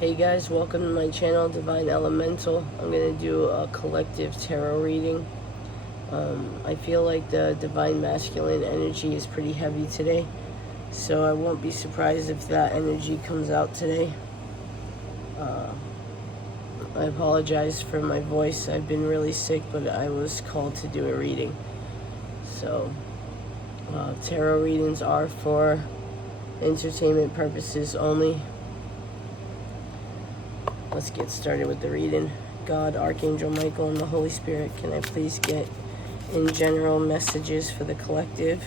Hey guys, welcome to my channel, Divine Elemental. I'm going to do a collective tarot reading. I feel like the Divine Masculine energy is pretty heavy today, so I won't be surprised if that energy comes out today. I apologize for my voice. I've been really sick, but I was called to do a reading. So, tarot readings are for entertainment purposes only. Let's get started with the reading. God, Archangel Michael, and the Holy Spirit, can I please get in general messages for the collective?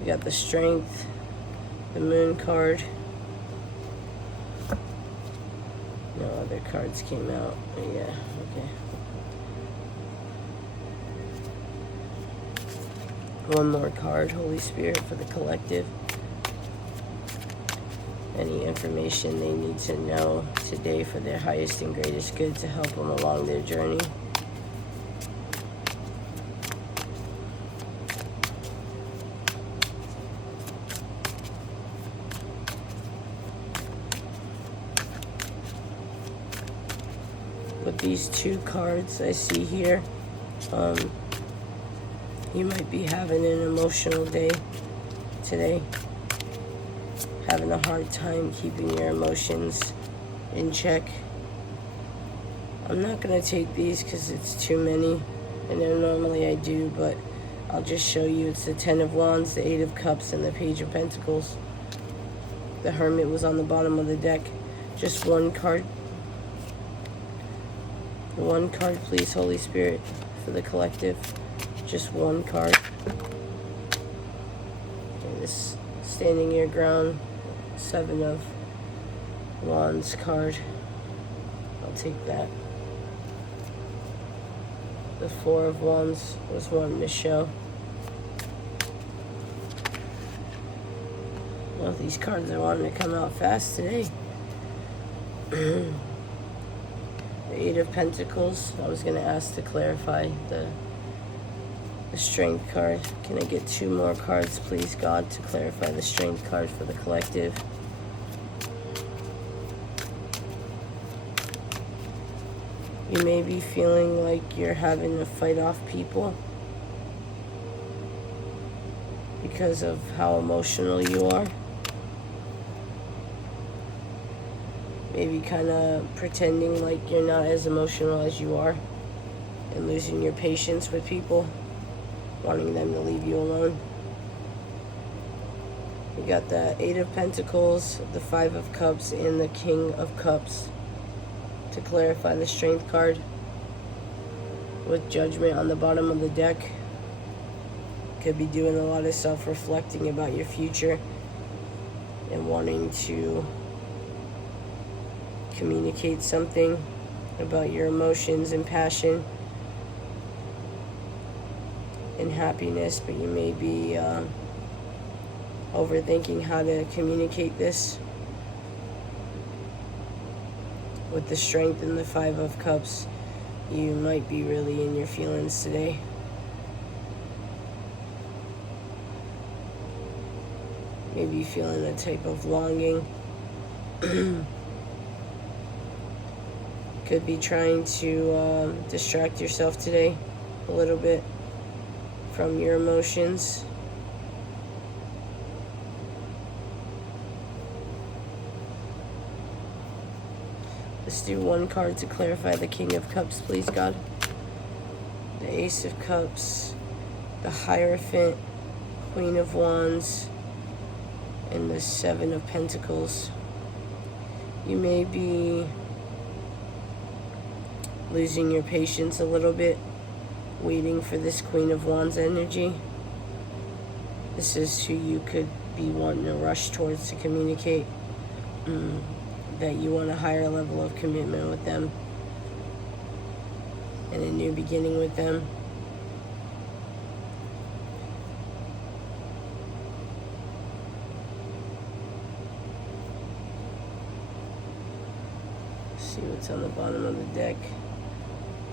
We got the Strength, the Moon card. No other cards came out. Yeah, okay. One more card, Holy Spirit, for the collective. Any information they need to know today for their highest and greatest good to help them along their journey. With these two cards I see here, you might be having an emotional day today. Having a hard time keeping your emotions in check. I'm not going to take these because it's too many. I know normally I do, but I'll just show you. It's the Ten of Wands, the Eight of Cups, and the Page of Pentacles. The Hermit was on the bottom of the deck. Just one card. One card, please, Holy Spirit, for the collective. Just one card. Okay, this Standing Your Ground, Seven of Wands card. I'll take that. The Four of Wands was wanting to show. Well, these cards are wanting to come out fast today. The Eight of Pentacles. I was going to ask to clarify the Strength card. Can I get two more cards, please, God, to clarify the Strength card for the collective? You may be feeling like you're having to fight off people because of how emotional you are. Maybe kind of pretending like you're not as emotional as you are and losing your patience with people, wanting them to leave you alone. We got the Eight of Pentacles, the Five of Cups, and the King of Cups to clarify the Strength card, with Judgment on the bottom of the deck. Could be doing a lot of self-reflecting about your future and wanting to communicate something about your emotions and passion and happiness, but you may be overthinking how to communicate this. With the Strength and the Five of Cups, you might be really in your feelings today. Maybe feeling a type of longing. Could be trying to distract yourself today a little bit from your emotions. Let's do one card to clarify the King of Cups, please, God. The Ace of Cups, the Hierophant, Queen of Wands, and the Seven of Pentacles. You may be losing your patience a little bit, waiting for this Queen of Wands energy. This is who you could be wanting to rush towards to communicate. That you want a higher level of commitment with them and a new beginning with them. See what's on the bottom of the deck.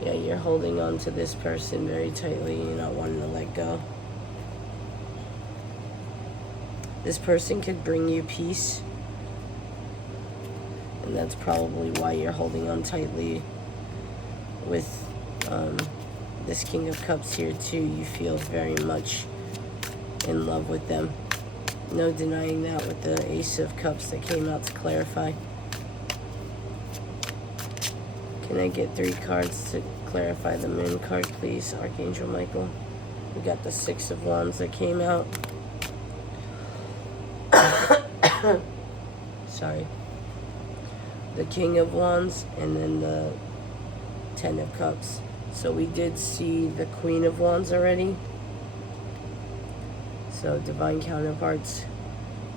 Yeah, you're holding on to this person very tightly. You're not wanting to let go. This person could bring you peace And that's probably why you're holding on tightly with this King of Cups here too. You feel very much in love with them. No denying that with the Ace of Cups that came out to clarify. Can I get 3 cards to clarify the Moon card, please, Archangel Michael? We got the 6 of Wands that came out. Sorry. The King of Wands and then the 10 of Cups. So we did see the Queen of Wands already. So divine counterparts,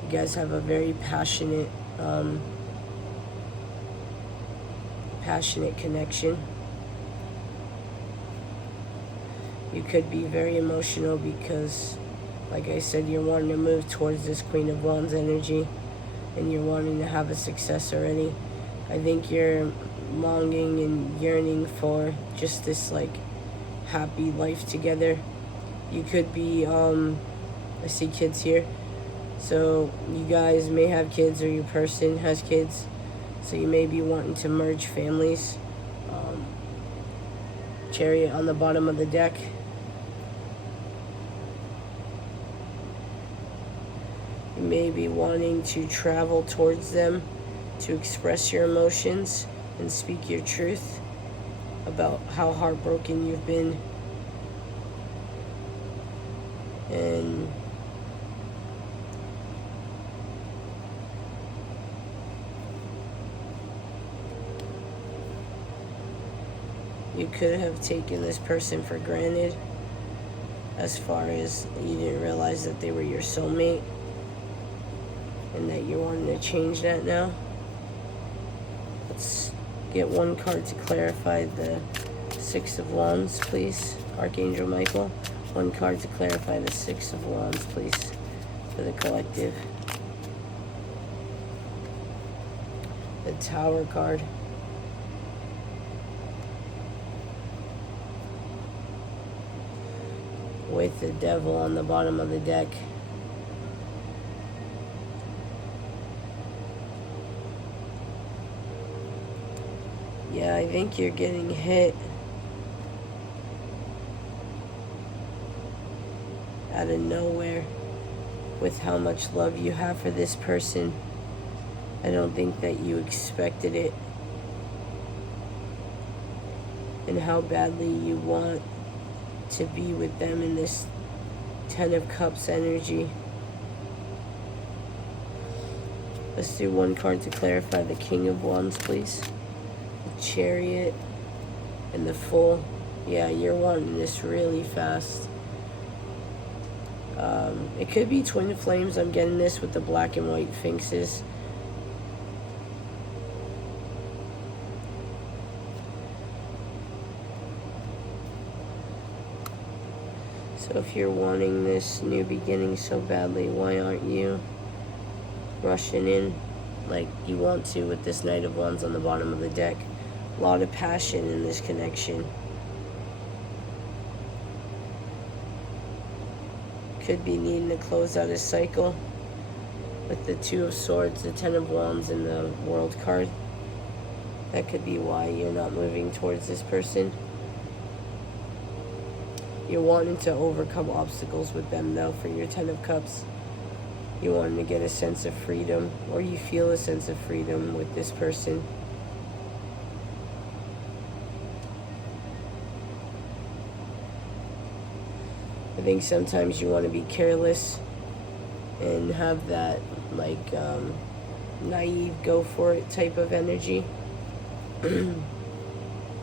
you guys have a very passionate connection. You could be very emotional because, like I said, you're wanting to move towards this Queen of Wands energy and you're wanting to have a success already. I think you're longing and yearning for just this like happy life together. You could be I see kids here, so you guys may have kids or your person has kids, so you may be wanting to merge families. Chariot on the bottom of the deck. You may be wanting to travel towards them to express your emotions and speak your truth about how heartbroken you've been. And you could have taken this person for granted, as far as you didn't realize that they were your soulmate and that you're wanting to change that now. Let's get 1 card to clarify the 6 of Wands, please, Archangel Michael. 1 card to clarify the 6 of Wands, please, for the collective. The Tower card. With the Devil on the bottom of the deck. Yeah, I think you're getting hit out of nowhere with how much love you have for this person. I don't think that you expected it, and how badly you want to be with them in this 10 of Cups energy. Let's do 1 card to clarify the King of Wands, please. The Chariot and the Fool. Yeah, you're wanting this really fast. It could be twin flames. I'm getting this with the black and white sphinxes. So if you're wanting this new beginning so badly, why aren't you rushing in like you want to with this Knight of Wands on the bottom of the deck? A lot of passion in this connection. Could be needing to close out a cycle with the 2 of Swords, the 10 of Wands, and the World card. That could be why you're not moving towards this person. You're wanting to overcome obstacles with them, though, for your 10 of Cups. You want to get a sense of freedom, or you feel a sense of freedom with this person. I think sometimes you want to be careless and have that, like, naive, go for it type of energy.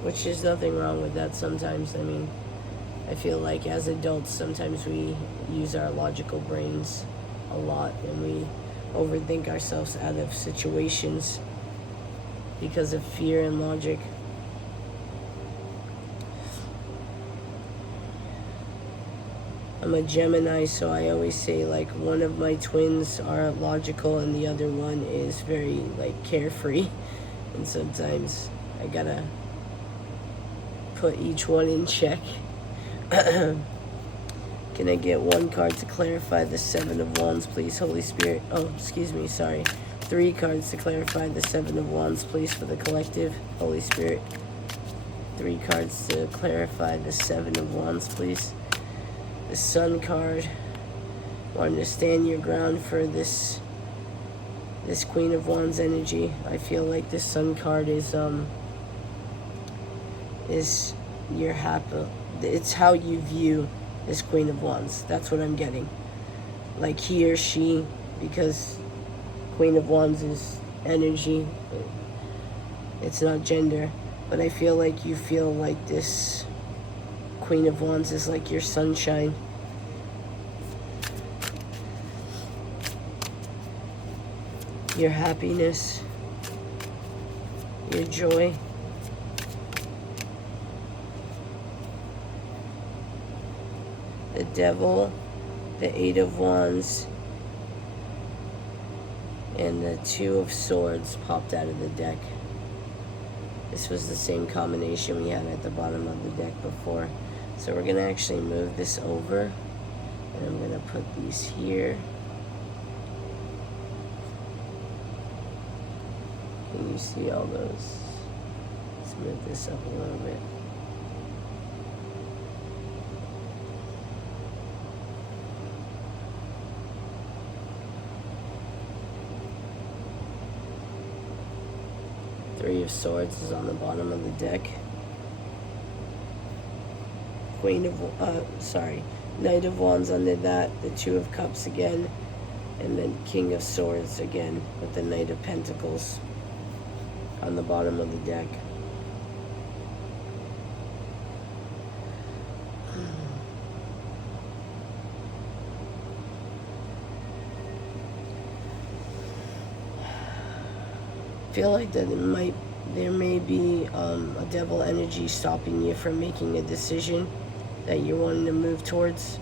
Which is nothing wrong with that sometimes. I mean, I feel like as adults, sometimes we use our logical brains a lot and we overthink ourselves out of situations because of fear and logic. I'm a Gemini, so I always say, like, one of my twins are logical and the other one is very, like, carefree. And sometimes I gotta put each one in check. Can I get 1 card to clarify the 7 of Wands, please, Holy Spirit? Oh, excuse me, sorry. 3 cards to clarify the Seven of Wands, please, for the collective. Holy Spirit. 3 cards to clarify the Seven of Wands, please. The Sun card. Wanting to stand your ground for this Queen of Wands energy. I feel like this Sun card is your happy. It's how you view this Queen of Wands. That's what I'm getting. Like he or she, because Queen of Wands is energy. It's not gender. But I feel like you feel like this Queen of Wands is like your sunshine. Your happiness. Your joy. The Devil. The Eight of Wands. And the Two of Swords popped out of the deck. This was the same combination we had at the bottom of the deck before. So we're going to actually move this over. And I'm going to put these here. Can you see all those? Let's move this up a little bit. Three of Swords is on the bottom of the deck. Knight of Wands under that. The Two of Cups again. And then King of Swords again with the Knight of Pentacles on the bottom of the deck. Feel like that there may be a devil energy stopping you from making a decision that you're wanting to move towards.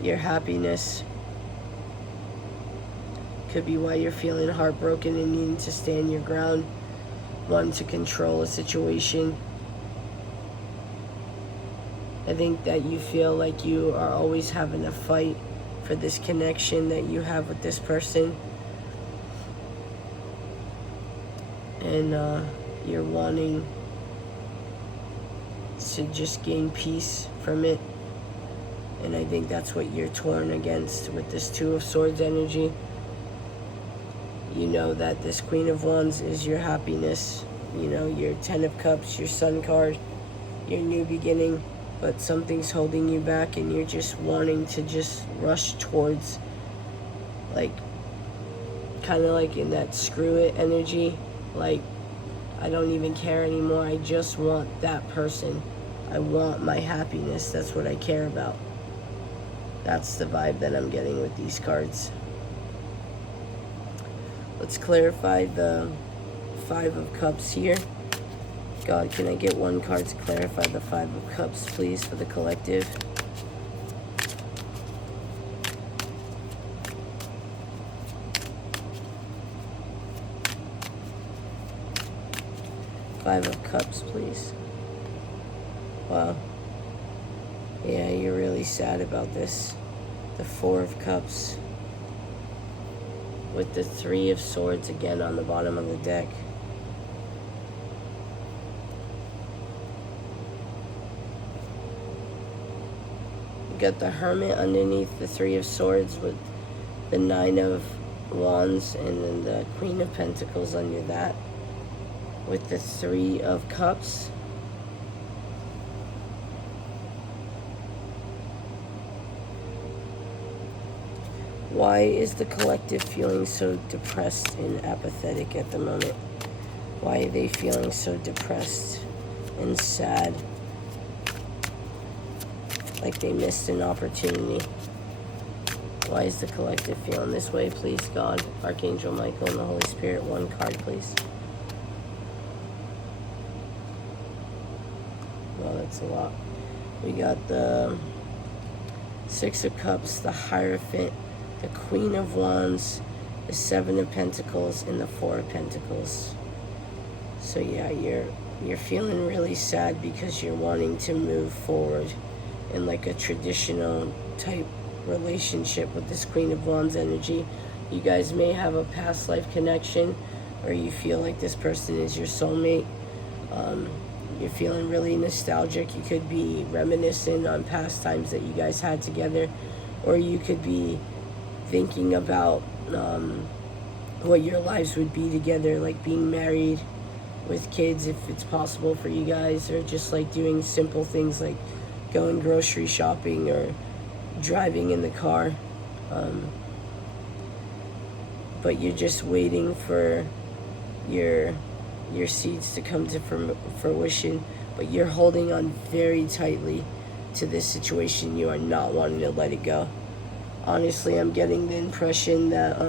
Your happiness could be why you're feeling heartbroken and needing to stand your ground, wanting to control a situation. I think that you feel like you are always having a fight for this connection that you have with this person. And you're wanting to just gain peace from it. And I think that's what you're torn against with this Two of Swords energy. You know that this Queen of Wands is your happiness. You know, your Ten of Cups, your Sun card, your new beginning. But something's holding you back and you're just wanting to just rush towards, like, kind of like in that screw it energy. Like, I don't even care anymore. I just want that person. I want my happiness. That's what I care about. That's the vibe that I'm getting with these cards. Let's clarify the Five of Cups here. God, can I get one card to clarify the Five of Cups, please, for the collective? Five of Cups, please. Wow. Yeah, you're really sad about this. The Four of Cups. With the Three of Swords again on the bottom of the deck. You got the Hermit underneath the Three of Swords with the Nine of Wands and then the Queen of Pentacles under that. With the Three of Cups. Why is the collective feeling so depressed and apathetic at the moment? Why are they feeling so depressed and sad? Like they missed an opportunity. Why is the collective feeling this way? Please, God, Archangel Michael, and the Holy Spirit, one card, please. Well, that's a lot. We got the Six of Cups, the Hierophant, the Queen of Wands, the Seven of Pentacles, and the Four of Pentacles. So yeah, you're feeling really sad because you're wanting to move forward in like a traditional type relationship with this Queen of Wands energy. You guys may have a past life connection, or you feel like this person is your soulmate. You're feeling really nostalgic. You could be reminiscing on past times that you guys had together, or you could be thinking about what your lives would be together, like being married with kids if it's possible for you guys, or just like doing simple things like going grocery shopping or driving in the car. But you're just waiting for your seeds to come to fruition, but you're holding on very tightly to this situation. You are not wanting to let it go. Honestly, I'm getting the impression that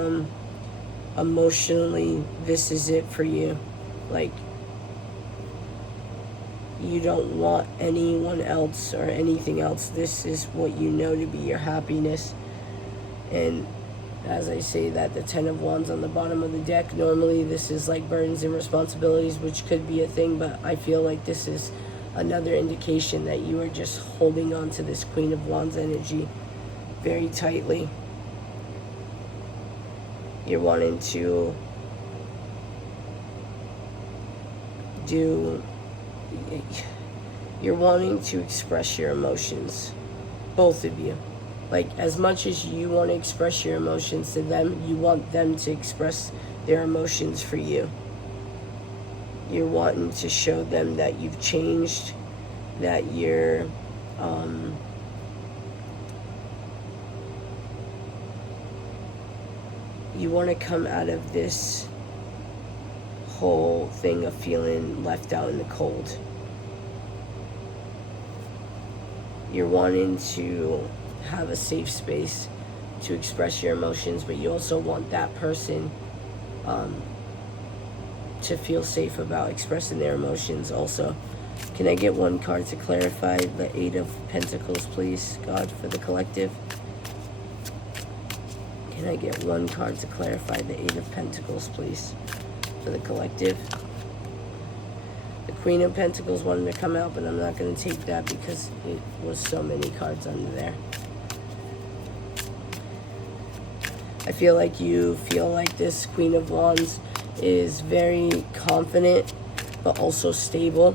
emotionally this is it for you. Like, you don't want anyone else or anything else. This is what you know to be your happiness. And as I say that, the Ten of Wands on the bottom of the deck, normally this is like burdens and responsibilities, which could be a thing, but I feel like this is another indication that you are just holding on to this Queen of Wands energy very tightly. You're wanting to express your emotions, both of you. Like, as much as you want to express your emotions to them, you want them to express their emotions for you. You're wanting to show them that you've changed, that you're you want to come out of this whole thing of feeling left out in the cold. You're wanting to have a safe space to express your emotions, but you also want that person to feel safe about expressing their emotions also. Can I get one card to clarify the Eight of Pentacles, please, God, for the collective? Can I get one card to clarify the Eight of Pentacles, please, for the collective? The Queen of Pentacles wanted to come out, but I'm not going to take that because it was so many cards under there. I feel like you feel like this Queen of Wands is very confident, but also stable,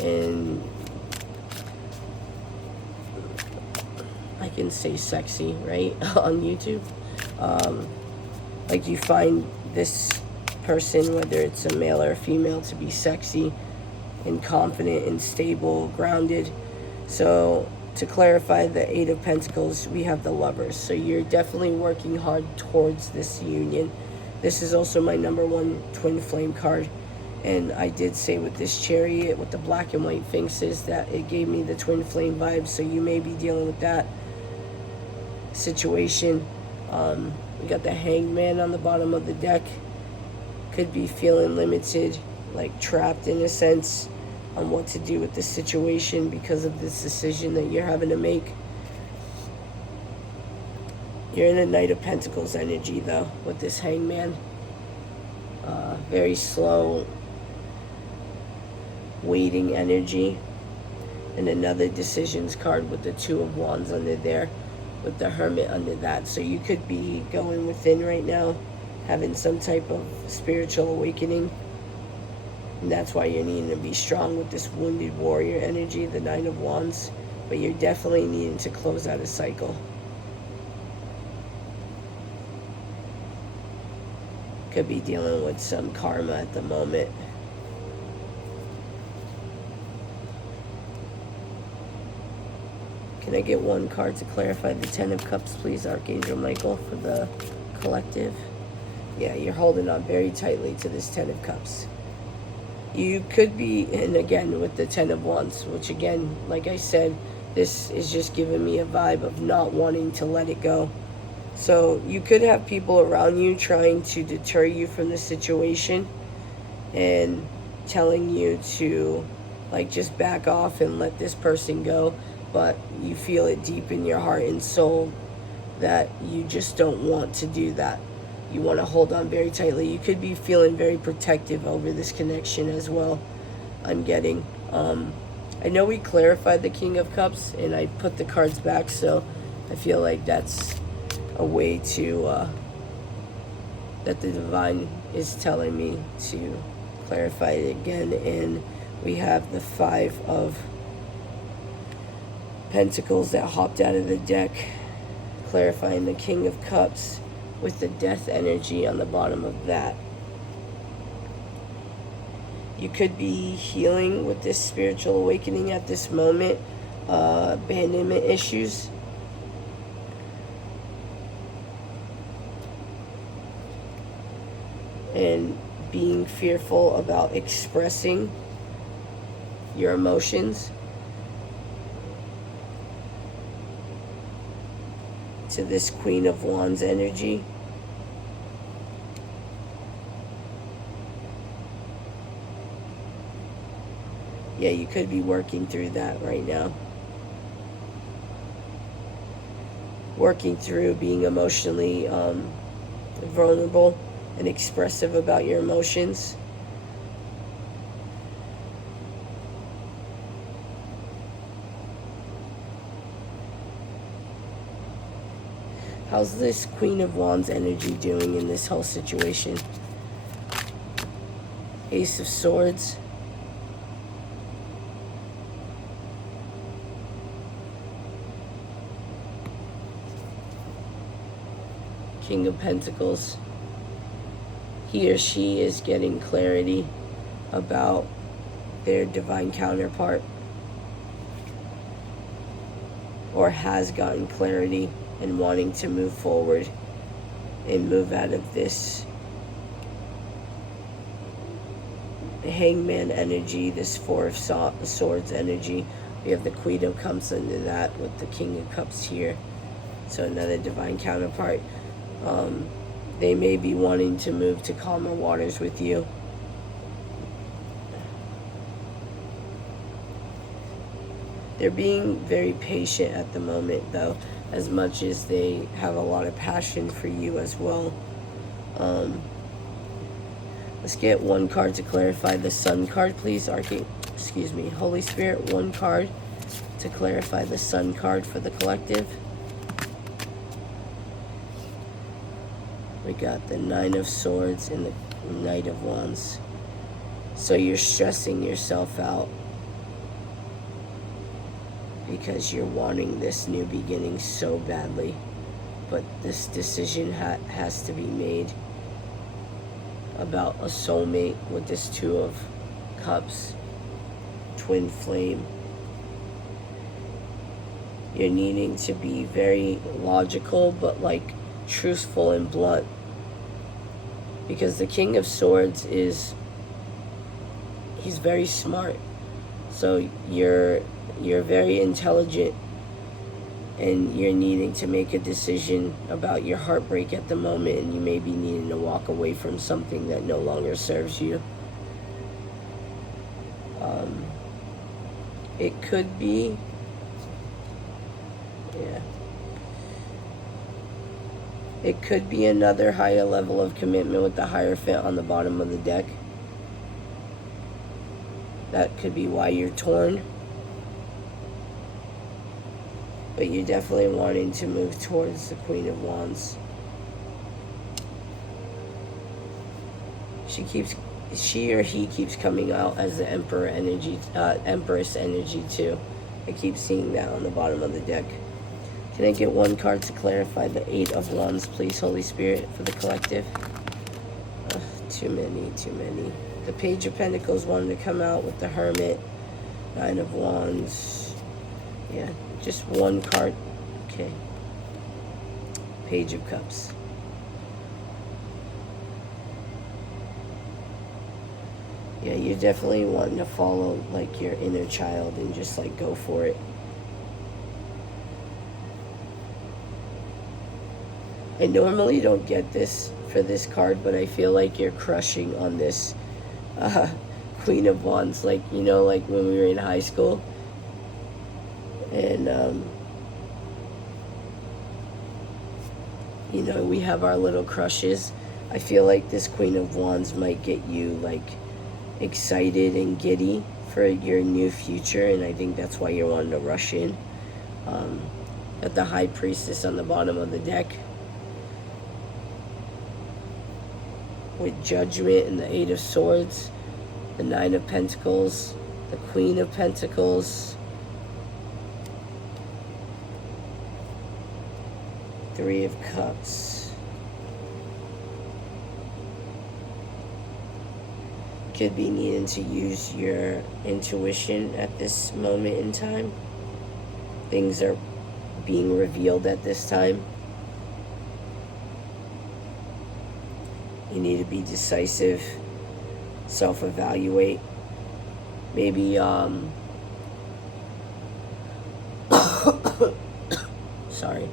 and I can say sexy, right, on YouTube. Like, you find this person, whether it's a male or a female, to be sexy and confident and stable, grounded. So to clarify the Eight of Pentacles, we have the Lovers. So you're definitely working hard towards this union. This is also my #1 twin flame card. And I did say with this Chariot, with the black and white sphinxes, that it gave me the twin flame vibes. So you may be dealing with that situation. We got the Hanged Man on the bottom of the deck. Could be feeling limited, like trapped in a sense, on what to do with this situation because of this decision that you're having to make. You're in a Knight of Pentacles energy, though, with this Hanged Man. Very slow, waiting energy. And another decisions card with the Two of Wands under there, with the Hermit under that. So you could be going within right now, having some type of spiritual awakening. And that's why you're needing to be strong with this Wounded Warrior energy, the Nine of Wands. But you're definitely needing to close out a cycle. Could be dealing with some karma at the moment. Can I get one card to clarify the Ten of Cups, please, Archangel Michael, for the collective? Yeah, you're holding on very tightly to this Ten of Cups. You could be, and again, with the Ten of Wands, which again, like I said, this is just giving me a vibe of not wanting to let it go. So you could have people around you trying to deter you from the situation and telling you to, like, just back off and let this person go. But you feel it deep in your heart and soul that you just don't want to do that. You want to hold on very tightly. You could be feeling very protective over this connection as well, I'm getting. I know we clarified the King of Cups, and I put the cards back, so I feel like that's a way to that the divine is telling me to clarify it again. And we have the 5 of Pentacles that hopped out of the deck, clarifying the King of Cups with the Death energy on the bottom of that. You could be healing with this spiritual awakening at this moment, abandonment issues. And being fearful about expressing your emotions to this Queen of Wands energy. Yeah, you could be working through that right now. Working through being emotionally vulnerable and expressive about your emotions. How's this Queen of Wands energy doing in this whole situation? Ace of Swords. King of Pentacles. He or she is getting clarity about their divine counterpart, or has gotten clarity and wanting to move forward and move out of this Hangman energy, this 4 of Swords energy. We have the Queen of Cups under that with the King of Cups here. So another divine counterpart. They may be wanting to move to calmer waters with you. They're being very patient at the moment, though, as much as they have a lot of passion for you as well. Let's get one card to clarify the Sun card, please. Holy Spirit, one card to clarify the Sun card for the collective. We got the 9 of Swords and the Knight of Wands. So you're stressing yourself out because you're wanting this new beginning so badly. But this decision has to be made about a soulmate with this 2 of Cups, twin flame. You're needing to be very logical, but like truthful and blunt. Because the King of Swords he's very smart. So you're very intelligent, and you're needing to make a decision about your heartbreak at the moment, and you may be needing to walk away from something that no longer serves you. It could be, yeah. It could be another higher level of commitment with the Hierophant on the bottom of the deck. That could be why you're torn. But you're definitely wanting to move towards the Queen of Wands. She or he keeps coming out as the Emperor energy, Empress energy too. I keep seeing that on the bottom of the deck. Can I get one card to clarify the 8 of Wands, please, Holy Spirit, for the collective? Too many. The Page of Pentacles wanted to come out with the Hermit, 9 of Wands. Yeah, just one card. Okay. Page of Cups. Yeah, you're definitely wanting to follow like your inner child and just like go for it. I normally don't get this for this card, but I feel like you're crushing on this Queen of Wands. Like, you know, like when we were in high school. And, you know, we have our little crushes. I feel like this Queen of Wands might get you, like, excited and giddy for your new future. And I think that's why you're wanting to rush in. At the High Priestess on the bottom of the deck. with Judgment and the Eight of Swords, the Nine of Pentacles, the Queen of Pentacles, Three of Cups. Could be needing to use your intuition at this moment in time. Things are being revealed at this time. You need to be decisive, self-evaluate. Maybe, sorry.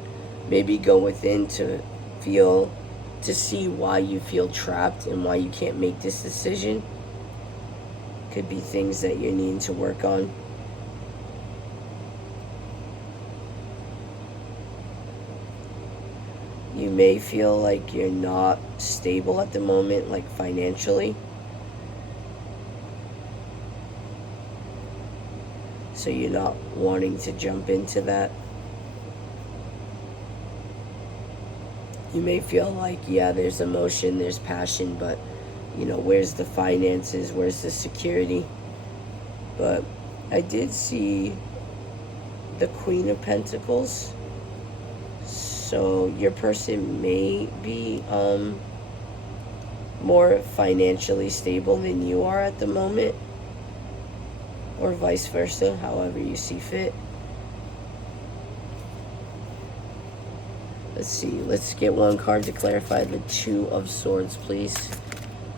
Maybe go within to see why you feel trapped and why you can't make this decision. Could be things that you're needing to work on. You may feel like you're not stable at the moment, like financially. So you're not wanting to jump into that. You may feel like, yeah, there's emotion, there's passion, but, you know, where's the finances? Where's the security? But I did see the Queen of Pentacles. So your person may be more financially stable than you are at the moment, or vice versa, however you see fit. Let's see, let's get one card to clarify the Two of Swords, please.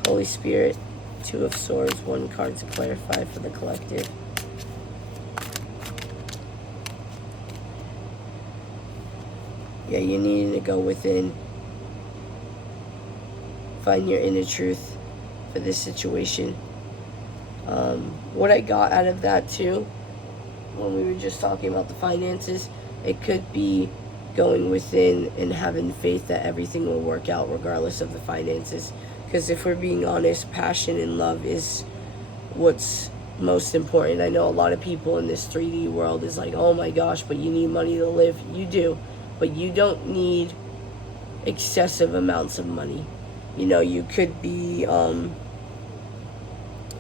Holy Spirit, Two of Swords, one card to clarify for the collective. Yeah, you need to go within. Find your inner truth for this situation. What I got out of that too, when we were just talking about the finances, it could be going within and having faith that everything will work out regardless of the finances. Because if we're being honest, passion and love is what's most important. I know a lot of people in this 3D world is like, oh my gosh, but you need money to live. You do, but you don't need excessive amounts of money. You know, you could be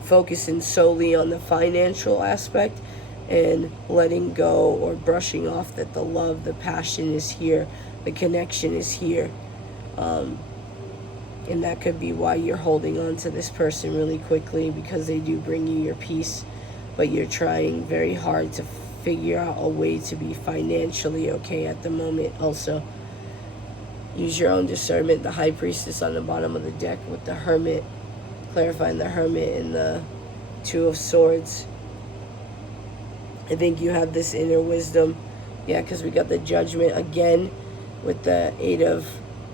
focusing solely on the financial aspect and letting go or brushing off that the love, the passion is here, the connection is here. And that could be why you're holding on to this person really quickly, because they do bring you your peace, but you're trying very hard to figure out a way to be financially okay at the moment. Also, use your own discernment. The High Priestess on the bottom of the deck with the Hermit, clarifying the Hermit and the Two of Swords. I think you have this inner wisdom. Yeah, because we got the Judgment again with the Eight of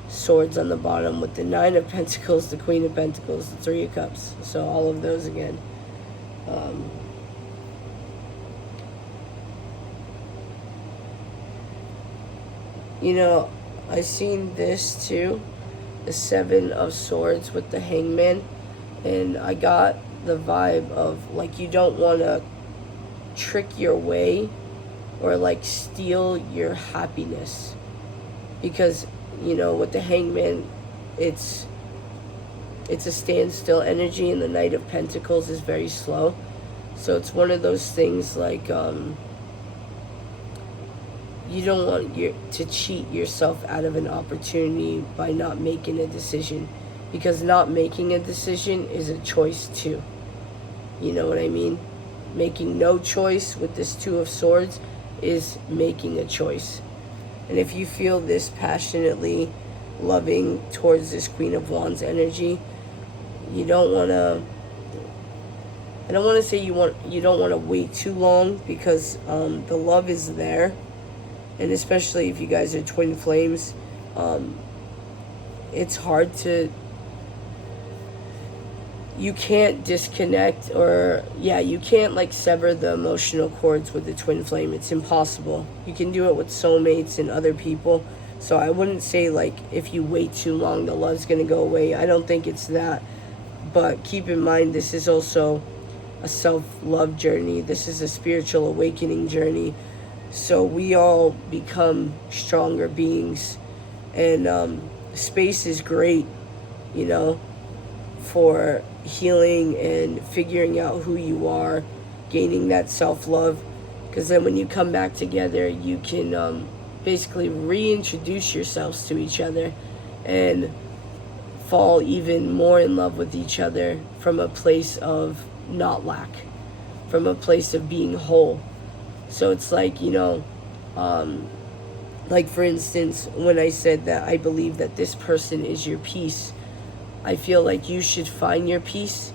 Swords on the bottom, with the Nine of Pentacles, the Queen of Pentacles, the Three of Cups. So all of those again. You know, I seen this too, the Seven of Swords with the Hangman, and I got the vibe of like you don't want to trick your way or like steal your happiness, because you know with the Hangman it's a standstill energy, and the Knight of Pentacles is very slow. So it's one of those things like you don't want to cheat yourself out of an opportunity by not making a decision, because not making a decision is a choice too. You know what I mean? Making no choice with this Two of Swords is making a choice. And if you feel this passionately loving towards this Queen of Wands energy, you don't want to, I don't want to say you don't want to wait too long, because the love is there. And especially if you guys are twin flames, it's hard to, you can't disconnect, or you can't like sever the emotional cords with the twin flame. It's impossible. You can do it with soulmates and other people. So I wouldn't say like if you wait too long the love's gonna go away. I don't think it's that. But keep in mind, this is also a self-love journey. This is a spiritual awakening journey. So we all become stronger beings, and space is great, you know. for healing and figuring out who you are, gaining that self-love, because then when you come back together, you can basically reintroduce yourselves to each other and fall even more in love with each other from a place of not lack, from a place of being whole. So it's like, like for instance, when I said that I believe that this person is your peace, I feel like you should find your peace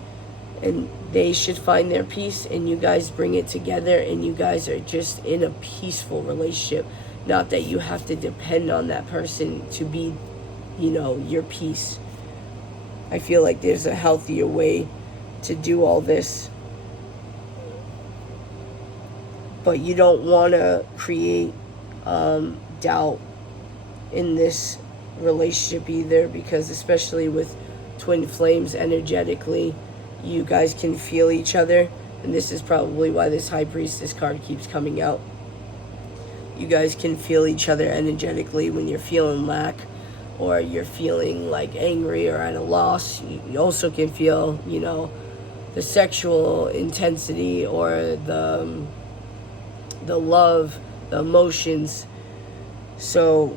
and they should find their peace, and you guys bring it together and you guys are just in a peaceful relationship. Not that you have to depend on that person to be, your peace. I feel like there's a healthier way to do all this. But you don't want to create doubt in this relationship either, because especially with twin flames energetically, you guys can feel each other, and this is probably why this High Priestess card keeps coming out. You guys can feel each other energetically when you're feeling lack, or you're feeling like angry or at a loss. You also can feel, the sexual intensity or the love, the emotions. So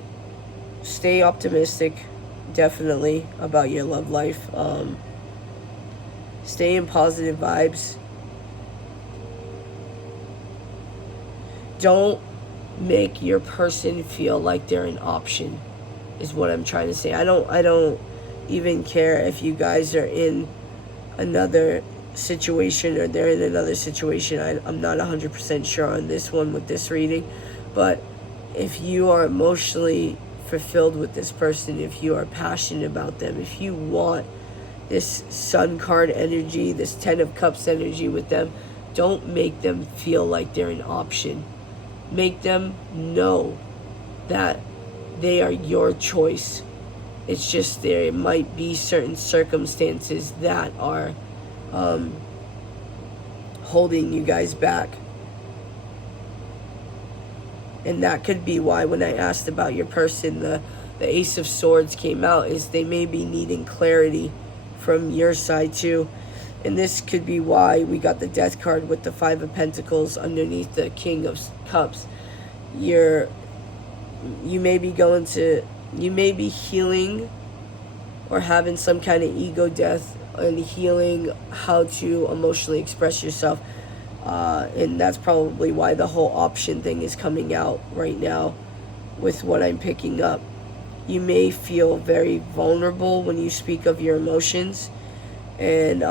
stay optimistic, definitely, about your love life. Stay in positive vibes. Don't make your person feel like they're an option, is what I'm trying to say. I don't even care if you guys are in another situation or they're in another situation. I'm not 100% sure on this one with this reading, but if you are emotionally fulfilled with this person, if you are passionate about them, if you want this Sun card energy, this Ten of Cups energy with them, don't make them feel like they're an option. Make them know that they are your choice. It's just there might be certain circumstances that are holding you guys back. And that could be why when I asked about your person, the Ace of Swords came out, is they may be needing clarity from your side too. And this could be why we got the Death card with the Five of Pentacles underneath the King of Cups. You may be healing or having some kind of ego death and healing how to emotionally express yourself. And that's probably why the whole option thing is coming out right now with what I'm picking up. You may feel very vulnerable when you speak of your emotions. And,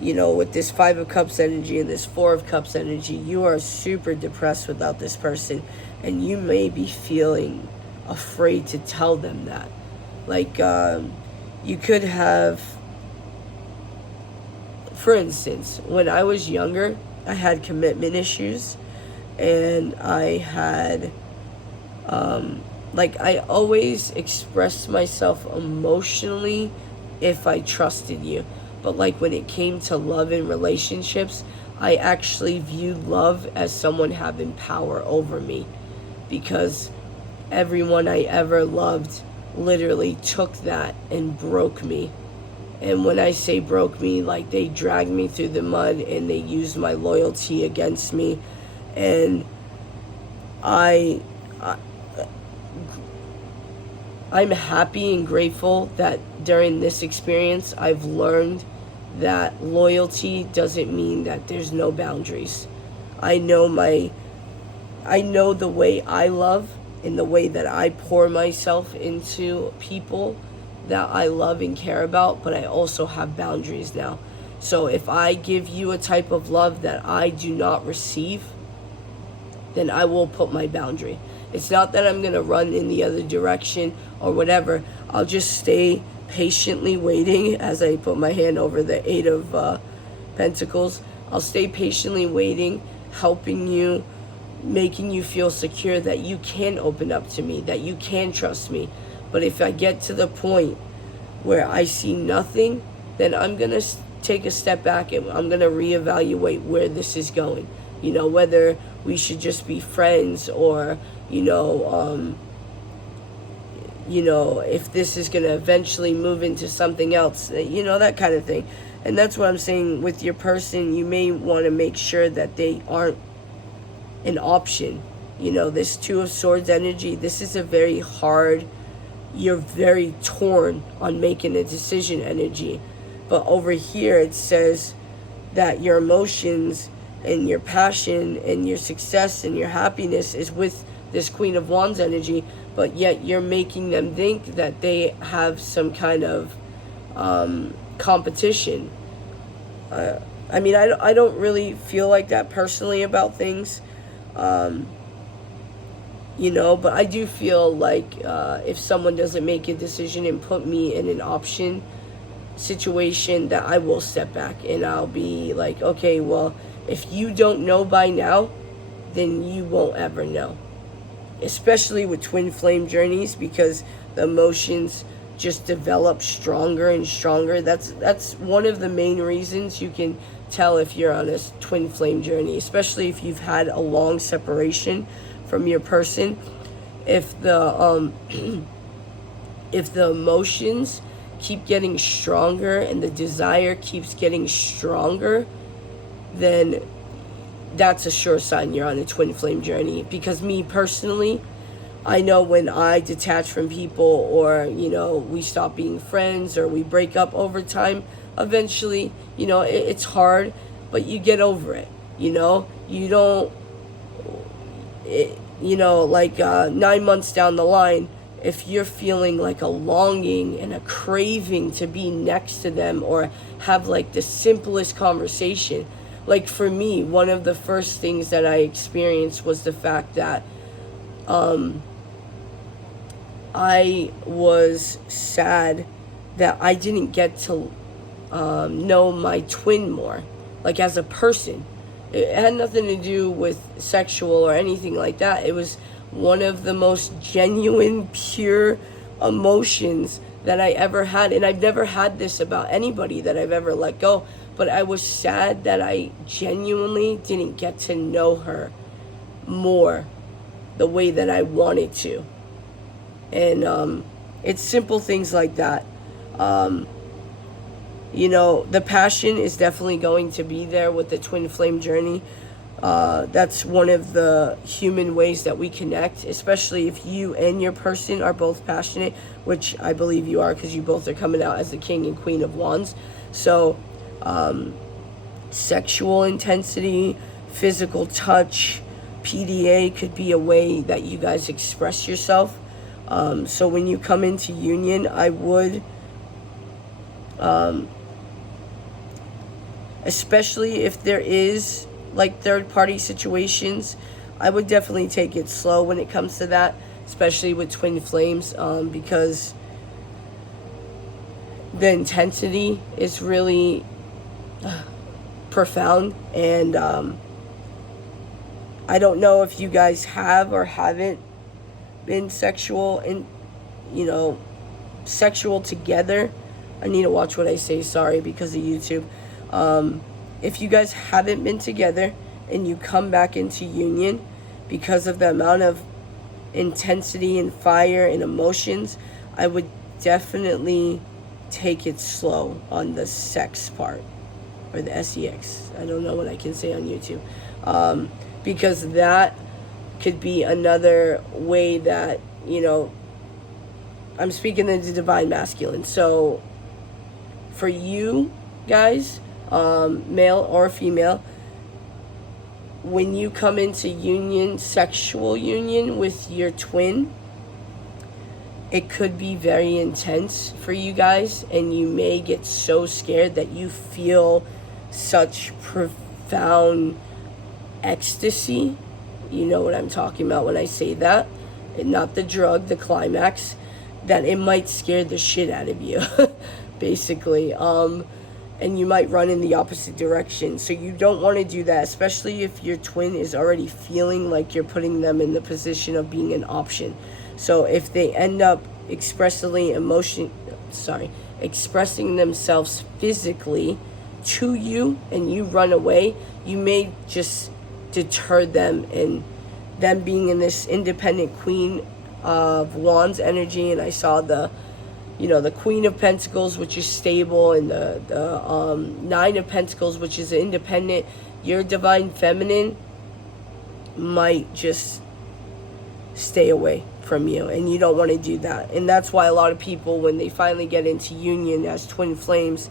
with this Five of Cups energy and this Four of Cups energy, you are super depressed without this person. And you may be feeling afraid to tell them that. Like, you could have... For instance, when I was younger, I had commitment issues, and I had, I always expressed myself emotionally if I trusted you. But when it came to love and relationships, I actually viewed love as someone having power over me, because everyone I ever loved literally took that and broke me. And when I say broke me, they dragged me through the mud and they used my loyalty against me. And I'm happy and grateful that during this experience, I've learned that loyalty doesn't mean that there's no boundaries. I know the way I love and the way that I pour myself into people that I love and care about, but I also have boundaries now. So if I give you a type of love that I do not receive, then I will put my boundary. It's not that I'm going to run in the other direction or whatever. I'll just stay patiently waiting as I put my hand over the Eight of Pentacles. I'll stay patiently waiting, helping you, making you feel secure that you can open up to me, that you can trust me. But if I get to the point where I see nothing, then I'm going to take a step back and I'm going to reevaluate where this is going. Whether we should just be friends or, you know, if this is going to eventually move into something else, you know, that kind of thing. And that's what I'm saying with your person. You may want to make sure that they aren't an option. You know, this Two of Swords energy, this is a very hard, you're very torn on making a decision energy. But over here it says that your emotions and your passion and your success and your happiness is with this Queen of Wands energy, but yet you're making them think that they have some kind of competition. I mean, I don't really feel like that personally about things, you know, but I do feel like if someone doesn't make a decision and put me in an option situation, that I will step back and I'll be like, okay, well, if you don't know by now, then you won't ever know. Especially with twin flame journeys, because the emotions just develop stronger and stronger. That's one of the main reasons you can tell if you're on a twin flame journey, especially if you've had a long separation from your person. If the if the emotions keep getting stronger and the desire keeps getting stronger, then that's a sure sign you're on a twin flame journey. Because me personally, I know when I detach from people, or, you know, we stop being friends or we break up over time, eventually, you know, it's hard, but you get over it. You know, you don't, you know, like 9 months down the line, if you're feeling like a longing and a craving to be next to them or have like the simplest conversation. Like for me, one of the first things that I experienced was the fact that I was sad that I didn't get to know my twin more, like as a person. It had nothing to do with sexual or anything like that. It was one of the most genuine, pure emotions that I ever had. And I've never had this about anybody that I've ever let go. But I was sad that I genuinely didn't get to know her more the way that I wanted to. And it's simple things like that. You know, the passion is definitely going to be there with the twin flame journey. That's one of the human ways that we connect, especially if you and your person are both passionate, which I believe you are, because you both are coming out as the King and Queen of Wands. So sexual intensity, physical touch, PDA could be a way that you guys express yourself. So when you come into union, I would, especially if there is like third-party situations, I would definitely take it slow when it comes to that, especially with twin flames, because the intensity is really profound. And I don't know if you guys have or haven't been sexual and, you know, sexual together. I need to watch what I say, sorry, because of YouTube. If you guys haven't been together and you come back into union because of the amount of intensity and fire and emotions, I would definitely take it slow on the sex part, or the sex. I don't know what I can say on YouTube. Because that could be another way that, you know, I'm speaking into divine masculine. So for you guys, male or female, when you come into union, sexual union with your twin, it could be very intense for you guys, and you may get so scared that you feel such profound ecstasy. You know what I'm talking about when I say that, and not the drug, the climax, that it might scare the shit out of you basically. And you might run in the opposite direction. So you don't want to do that, especially if your twin is already feeling like you're putting them in the position of being an option. So if they end up expressing themselves physically to you and you run away, you may just deter them, and them being in this independent queen of Wands energy, and I saw the the Queen of Pentacles, which is stable, and the Nine of Pentacles, which is independent. Your divine feminine might just stay away from you, and you don't want to do that. And that's why a lot of people, when they finally get into union as twin flames,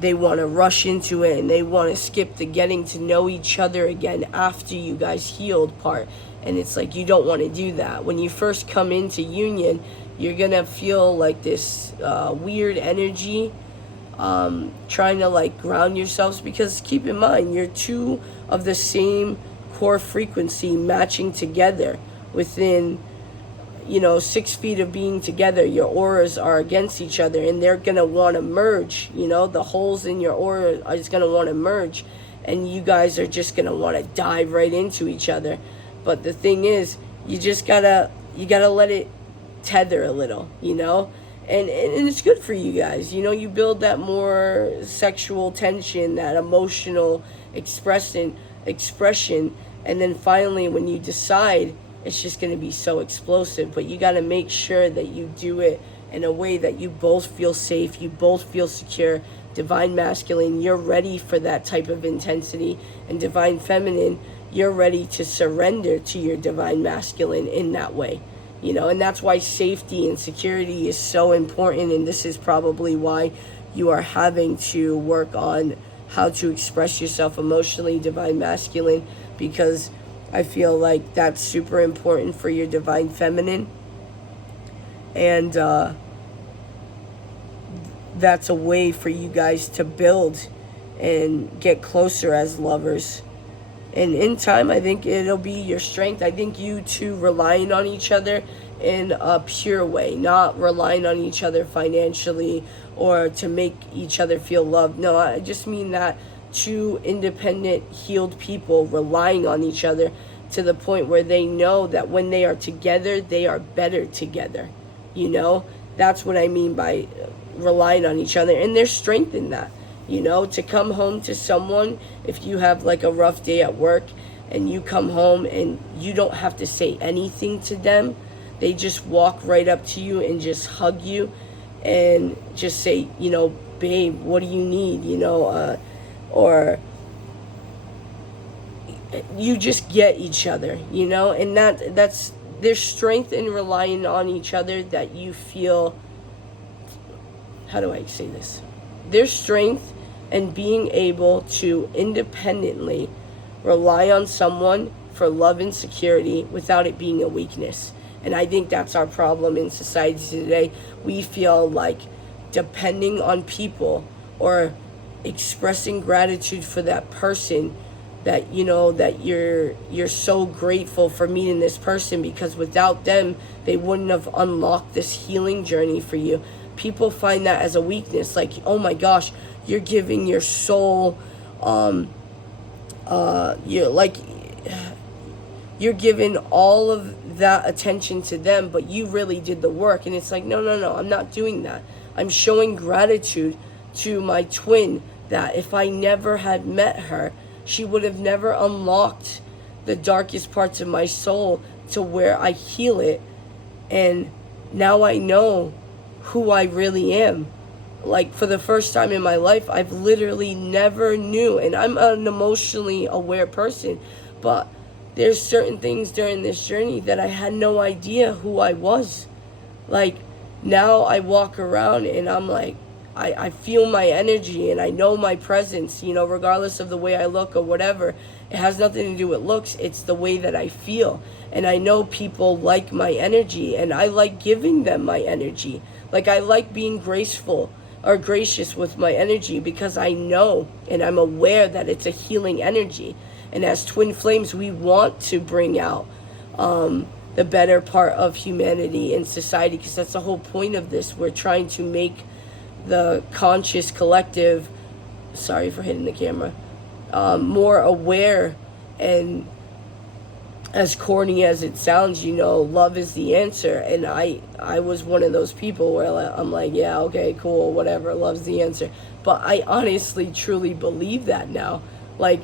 they want to rush into it, and they want to skip the getting to know each other again after you guys healed part. And it's like, you don't want to do that. When you first come into union, you're gonna feel like this weird energy, trying to like ground yourselves, because keep in mind, you're two of the same core frequency matching together within 6 feet of being together. Your auras are against each other, and they're gonna want to merge. The holes in your aura are just gonna want to merge, and you guys are just gonna want to dive right into each other. But the thing is, you gotta let it tether a little, and it's good for you guys. You build that more sexual tension, that emotional expression, and then finally when you decide, it's just going to be so explosive. But you got to make sure that you do it in a way that you both feel safe, you both feel secure. Divine masculine, you're ready for that type of intensity, and divine feminine, you're ready to surrender to your divine masculine in that way. And that's why safety and security is so important. And this is probably why you are having to work on how to express yourself emotionally, divine masculine, because I feel like that's super important for your divine feminine. And that's a way for you guys to build and get closer as lovers. And in time, I think it'll be your strength. I think you two relying on each other in a pure way, not relying on each other financially or to make each other feel loved. No, I just mean that two independent, healed people relying on each other to the point where they know that when they are together, they are better together. That's what I mean by relying on each other. And there's strength in that. To come home to someone, if you have like a rough day at work and you come home and you don't have to say anything to them, they just walk right up to you and just hug you and just say, babe, what do you need? Or you just get each other, and that's there's strength in relying on each other, that you feel, how do I say this? There's strength in being able to independently rely on someone for love and security without it being a weakness. And I think that's our problem in society today. We feel like depending on people or expressing gratitude for that person, that that you're so grateful for meeting this person, because without them they wouldn't have unlocked this healing journey for you. People find that as a weakness, like, oh my gosh, you're giving your soul, you're giving all of that attention to them, but you really did the work. And it's like, no, I'm not doing that. I'm showing gratitude to my twin, that if I never had met her, she would have never unlocked the darkest parts of my soul to where I heal it. And now I know who I really am. Like, for the first time in my life, I've literally never knew, and I'm an emotionally aware person, but there's certain things during this journey that I had no idea who I was. Like, now I walk around and I'm like, I feel my energy and I know my presence, regardless of the way I look or whatever. It has nothing to do with looks. It's the way that I feel. And I know people like my energy, and I like giving them my energy. Like, I like being graceful or gracious with my energy, because I know and I'm aware that it's a healing energy. And as twin flames, we want to bring out the better part of humanity and society, because that's the whole point of this. We're trying to make the conscious collective, sorry for hitting the camera, more aware. And as corny as it sounds, love is the answer. And I was one of those people where I'm like, yeah, okay, cool, whatever, love's the answer. But I honestly, truly believe that now. Like,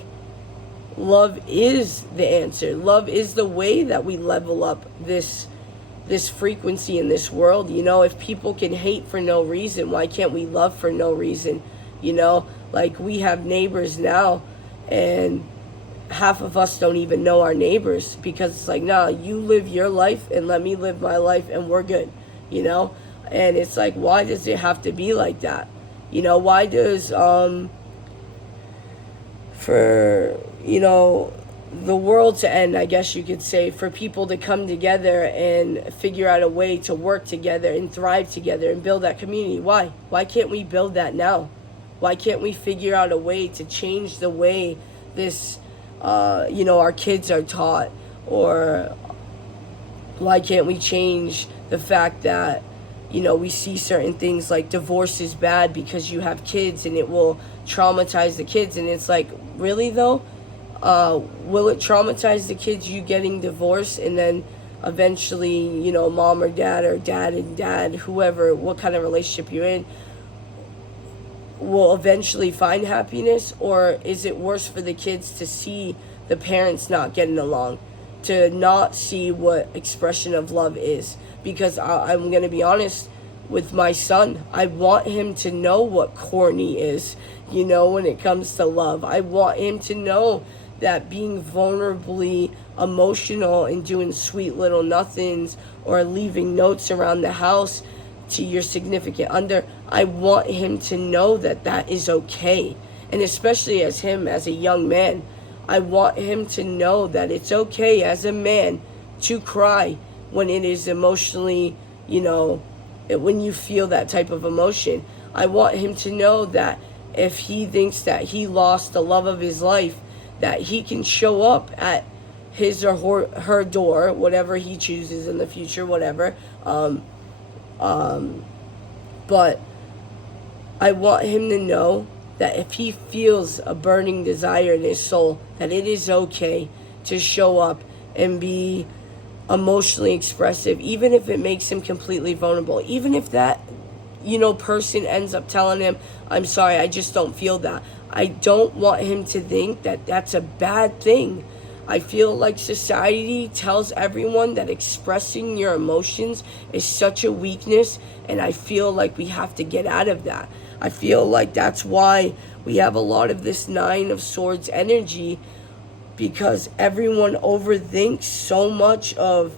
love is the answer. Love is the way that we level up this this frequency in this world. You know, if people can hate for no reason, why can't we love for no reason? You know, like we have neighbors now, and half of us don't even know our neighbors, because it's like, nah, you live your life and let me live my life and we're good, you know? And it's like, why does it have to be like that? You know, why does, for, you know, the world to end, I guess you could say, for people to come together and figure out a way to work together and thrive together and build that community? Why? Why can't we build that now? Why can't we figure out a way to change the way this, you know, our kids are taught? Or why can't we change the fact that, you know, we see certain things like divorce is bad because you have kids and it will traumatize the kids? And it's like, really though? Will it traumatize the kids, you getting divorced, and then eventually, you know, mom or dad and dad, whoever, what kind of relationship you're in, will eventually find happiness? Or is it worse for the kids to see the parents not getting along, to not see what expression of love is? Because I'm going to be honest with my son, I want him to know what corny is, you know, when it comes to love. I want him to know that being vulnerably emotional and doing sweet little nothings or leaving notes around the house to your significant other, I want him to know that that is okay. And especially as him, as a young man, I want him to know that it's okay as a man to cry when it is emotionally, you know, when you feel that type of emotion. I want him to know that if he thinks that he lost the love of his life, that he can show up at his or her door, whatever he chooses in the future, whatever. But I want him to know that if he feels a burning desire in his soul, that it is okay to show up and be emotionally expressive, even if it makes him completely vulnerable. Even if that, you know, person ends up telling him, I'm sorry, I just don't feel that. I don't want him to think that that's a bad thing. I feel like society tells everyone that expressing your emotions is such a weakness, and I feel like we have to get out of that. I feel like that's why we have a lot of this Nine of Swords energy, because everyone overthinks so much of,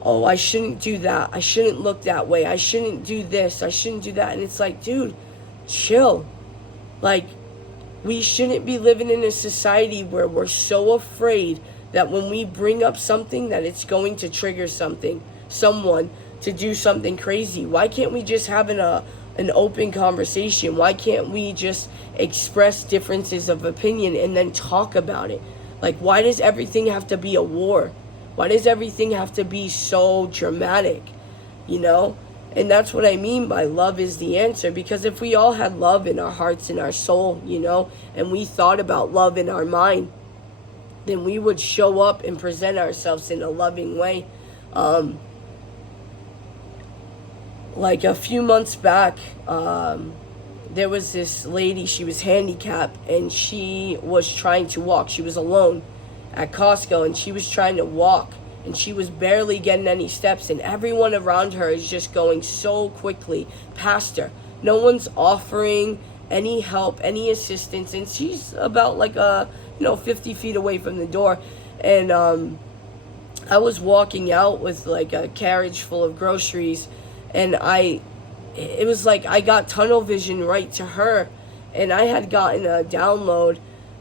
oh, I shouldn't do that, I shouldn't look that way, I shouldn't do this, I shouldn't do that. And it's like, dude, chill. Like, we shouldn't be living in a society where we're so afraid that when we bring up something that it's going to trigger someone to do something crazy. Why can't we just have an open conversation? Why can't we just express differences of opinion and then talk about it? Like, why does everything have to be a war? Why does everything have to be so dramatic, you know? And that's what I mean by love is the answer. Because if we all had love in our hearts and our soul, you know, and we thought about love in our mind, then we would show up and present ourselves in a loving way. Like a few months back, there was this lady, she was handicapped, and she was trying to walk. She was alone at Costco, and she was trying to walk, and she was barely getting any steps, and everyone around her is just going so quickly past her. No one's offering any help, any assistance, and she's about like 50 feet away from the door. And I was walking out with like a carriage full of groceries, and it was like I got tunnel vision right to her. And I had gotten a download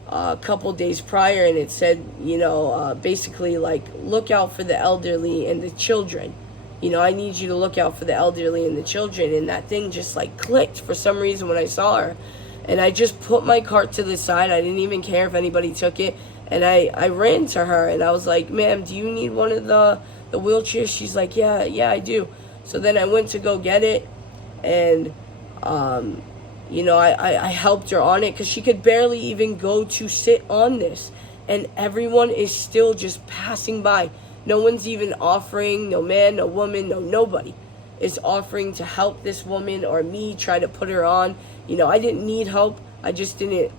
a couple days prior, and it said, basically like, look out for the elderly and the children. I need you to look out for the elderly and the children. And that thing just like clicked for some reason when I saw her. And I just put my cart to the side. I didn't even care if anybody took it. And I ran to her, and I was like, ma'am, do you need one of the wheelchairs? She's like, yeah, I do. So then I went to go get it, and I helped her on it, because she could barely even go to sit on this. And everyone is still just passing by. No one's even offering, no man, no woman, nobody is offering to help this woman or me try to put her on. I didn't need help. I just didn't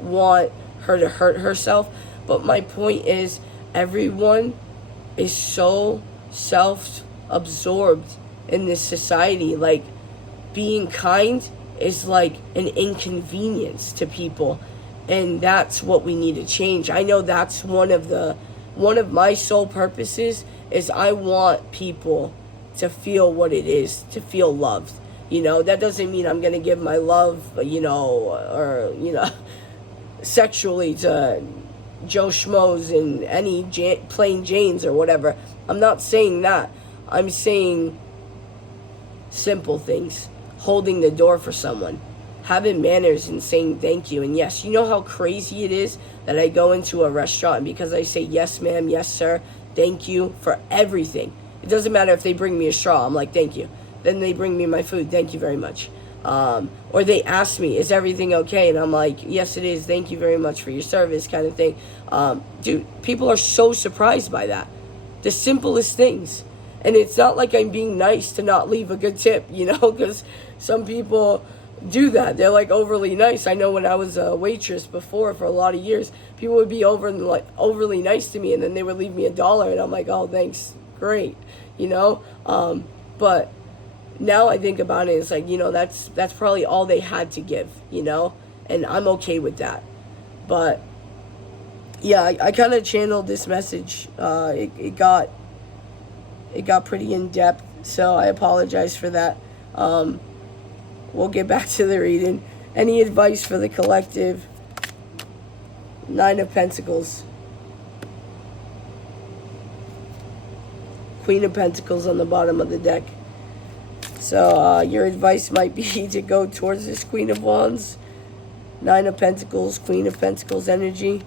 want her to hurt herself. But my point is, everyone is so absorbed in this society. Like, being kind is like an inconvenience to people, and that's what we need to change. I know that's one of my sole purposes is I want people to feel what it is to feel loved. That doesn't mean I'm gonna give my love, or sexually to Joe Schmoes and any plain Janes or whatever. I'm not saying that. I'm saying simple things. Holding the door for someone. Having manners and saying thank you. And yes, you know how crazy it is that I go into a restaurant and because I say yes ma'am, yes sir, thank you for everything. It doesn't matter if they bring me a straw. I'm like, thank you. Then they bring me my food. Thank you very much. Or they ask me, is everything okay? And I'm like, yes, it is. Thank you very much for your service, kind of thing. Dude, people are so surprised by that. The simplest things. And it's not like I'm being nice to not leave a good tip, because some people do that. They're like overly nice. I know when I was a waitress before for a lot of years, people would be overly nice to me, and then they would leave me $1, and I'm like, oh, thanks, great, but now I think about it, it's like, that's probably all they had to give, and I'm okay with that. But yeah, I kind of channeled this message. It got pretty in depth, so I apologize for that. We'll get back to the reading. Any advice for the collective? 9 of Pentacles. Queen of Pentacles on the bottom of the deck. So your advice might be to go towards this Queen of Wands. 9 of Pentacles, Queen of Pentacles energy.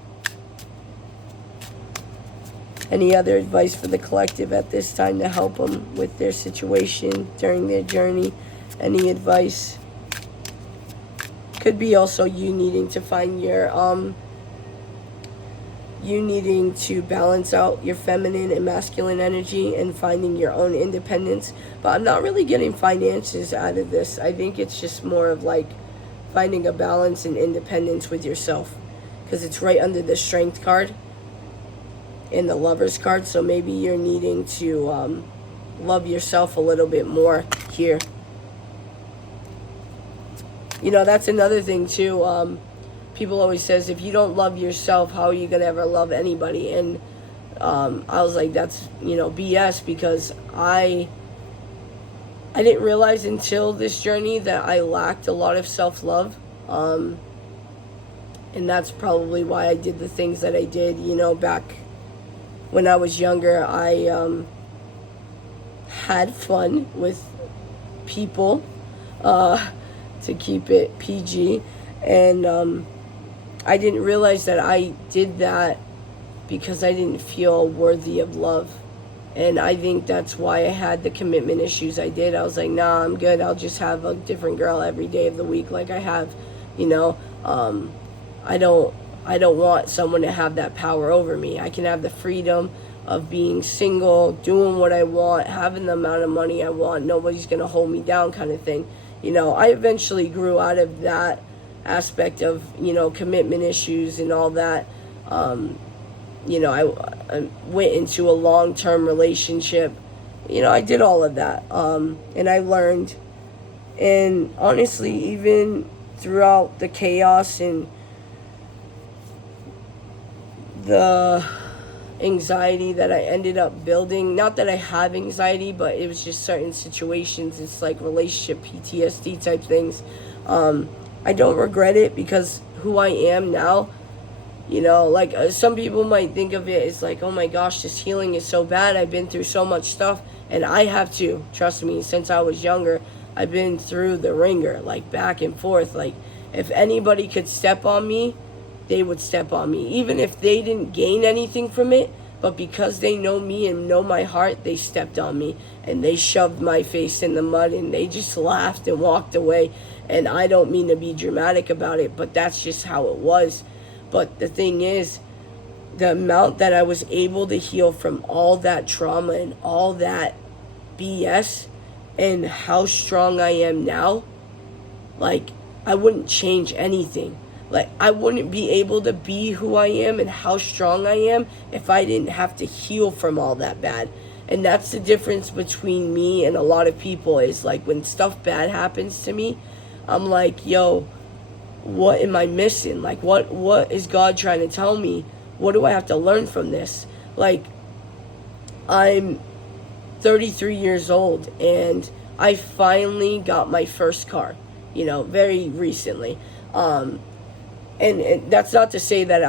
Any other advice for the collective at this time to help them with their situation during their journey? Any advice? Could be also you needing to find your, you needing to balance out your feminine and masculine energy and finding your own independence. But I'm not really getting finances out of this. I think it's just more of like finding a balance and independence with yourself. Because it's right under the Strength card and the Lovers card. So maybe you're needing to love yourself a little bit more here. That's another thing too. People always says, if you don't love yourself, how are you going to ever love anybody? And I was like, that's, BS, because I didn't realize until this journey that I lacked a lot of self-love. And that's probably why I did the things that I did, back when I was younger. I had fun with people, to keep it PG, and I didn't realize that I did that because I didn't feel worthy of love. And I think that's why I had the commitment issues I did. I was like, nah, I'm good. I'll just have a different girl every day of the week like I have, I don't want someone to have that power over me. I can have the freedom of being single, doing what I want, having the amount of money I want. Nobody's going to hold me down, kind of thing. I eventually grew out of that aspect of, commitment issues and all that. I went into a long-term relationship. I did all of that. And I learned. And honestly, even throughout the chaos and the anxiety that I ended up building, not that I have anxiety, but it was just certain situations, it's like relationship PTSD type things. I don't regret it, because who I am now, some people might think of it as like, oh my gosh, this healing is so bad, I've been through so much stuff. And I have too, trust me. Since I was younger, I've been through the ringer, like back and forth. Like, if anybody could step on me, they would step on me, even if they didn't gain anything from it. But because they know me and know my heart, they stepped on me and they shoved my face in the mud and they just laughed and walked away. And I don't mean to be dramatic about it, but that's just how it was. But the thing is, the amount that I was able to heal from all that trauma and all that BS, and how strong I am now, like, I wouldn't change anything. Like, I wouldn't be able to be who I am and how strong I am if I didn't have to heal from all that bad. And that's the difference between me and a lot of people, is like when stuff bad happens to me, I'm like, yo, what am I missing? Like, what is God trying to tell me? What do I have to learn from this? Like, I'm 33 years old, and I finally got my first car, very recently. And that's not to say that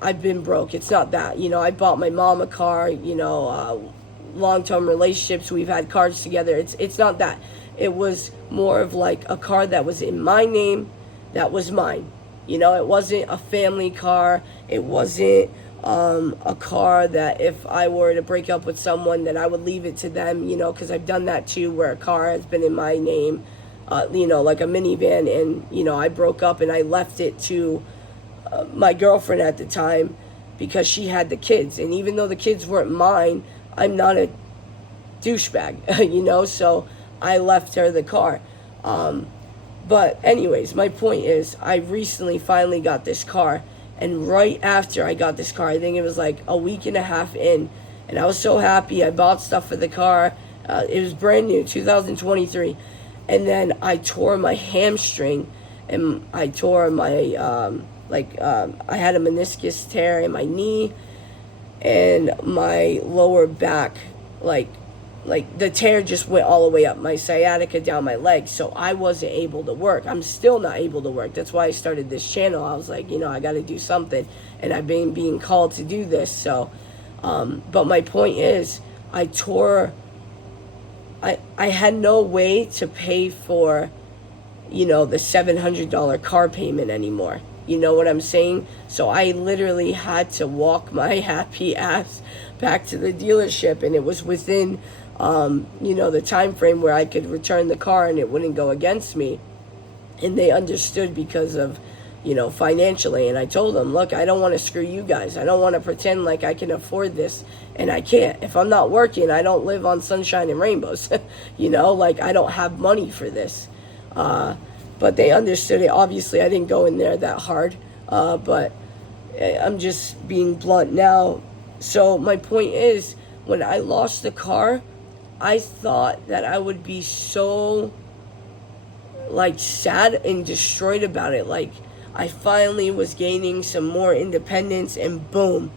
I've been broke. It's not that. I bought my mom a car, long-term relationships, we've had cars together. It's not that. It was more of like a car that was in my name, that was mine. It wasn't a family car. It wasn't a car that if I were to break up with someone, that I would leave it to them, because I've done that too, where a car has been in my name, like a minivan, and, I broke up and I left it to my girlfriend at the time because she had the kids. And even though the kids weren't mine, I'm not a douchebag, so I left her the car. But anyways, my point is, I recently finally got this car. And right after I got this car, I think it was like a week and a half in, and I was so happy. I bought stuff for the car. It was brand new, 2023. And then I tore my hamstring, and I tore my, I had a meniscus tear in my knee and my lower back, like the tear just went all the way up my sciatica down my leg, so I wasn't able to work. I'm still not able to work. That's why I started this channel. I was like, I got to do something, and I've been being called to do this. So, but my point is, I had no way to pay for, the $700 car payment anymore. You know what I'm saying? So I literally had to walk my happy ass back to the dealership, and it was within the time frame where I could return the car and it wouldn't go against me. And they understood because of, financially. And I told them, look, I don't want to screw you guys. I don't want to pretend like I can afford this, and I can't. If I'm not working, I don't live on sunshine and rainbows. I don't have money for this. But they understood it. Obviously, I didn't go in there that hard. But I'm just being blunt now. So my point is, when I lost the car, I thought that I would be so sad and destroyed about it. Like, I finally was gaining some more independence, and boom,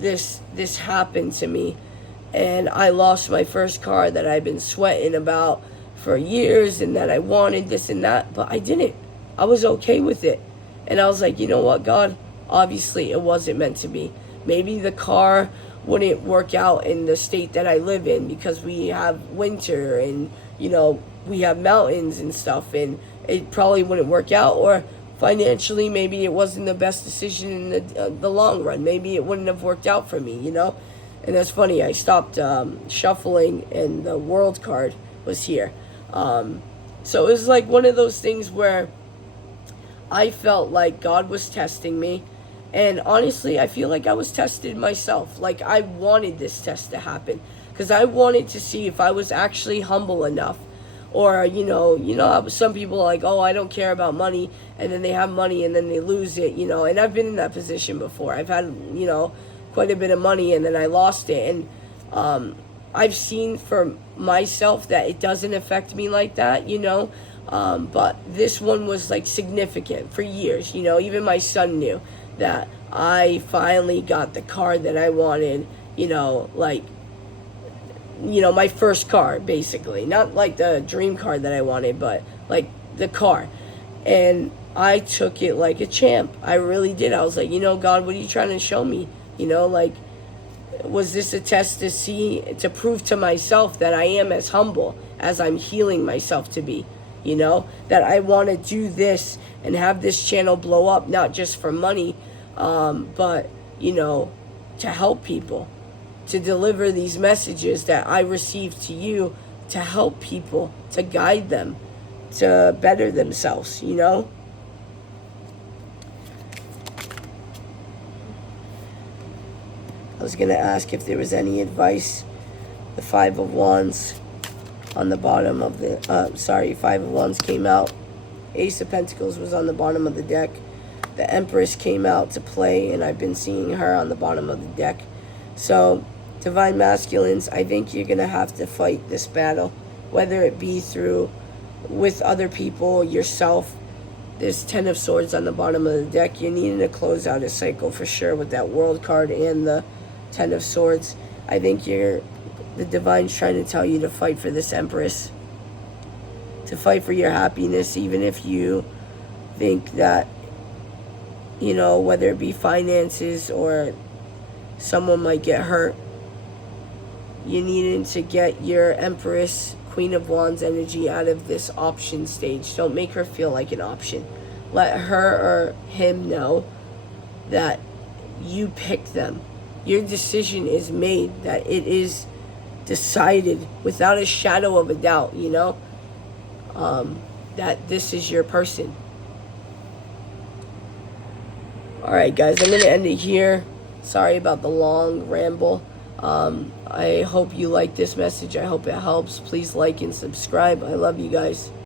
this happened to me. And I lost my first car that I've been sweating about for years, and that I wanted this and that, but I didn't. I was okay with it. And I was like, you know what, God, obviously it wasn't meant to be. Maybe the car wouldn't work out in the state that I live in because we have winter and, we have mountains and stuff, and it probably wouldn't work out. Or financially, maybe it wasn't the best decision in the long run. Maybe it wouldn't have worked out for me, And that's funny, I stopped shuffling, and the world card was here. So it was like one of those things where I felt like God was testing me. And honestly, I feel like I was tested myself. Like, I wanted this test to happen because I wanted to see if I was actually humble enough. Or, some people are like, oh, I don't care about money. And then they have money and then they lose it, And I've been in that position before. I've had, quite a bit of money and then I lost it. And I've seen for myself that it doesn't affect me like that, But this one was like significant for years, Even my son knew that I finally got the car that I wanted, my first car, basically. Not like the dream car that I wanted, but like the car. And I took it like a champ. I really did. I was like, God, what are you trying to show me? Was this a test to prove to myself that I am as humble as I'm healing myself to be? That I want to do this and have this channel blow up, not just for money, but, to help people, to deliver these messages that I receive to you, to help people, to guide them, to better themselves, I was going to ask if there was any advice. The Five of Wands on the bottom of the, Five of Wands came out. Ace of Pentacles was on the bottom of the deck. The Empress came out to play, and I've been seeing her on the bottom of the deck. So Divine Masculines, I think you're going to have to fight this battle, whether it be through with other people, yourself. There's 10 of Swords on the bottom of the deck. You're needing to close out a cycle for sure with that World card and the 10 of Swords. I think the Divine's trying to tell you to fight for this Empress, to fight for your happiness, even if you think that, you know, whether it be finances or someone might get hurt. You needed to get your Empress, Queen of Wands energy out of this option stage. Don't make her feel like an option. Let her or him know that you picked them. Your decision is made, that it is decided without a shadow of a doubt, you know, that this is your person. Alright guys, I'm going to end it here. Sorry about the long ramble. I hope you like this message. I hope it helps. Please like and subscribe. I love you guys.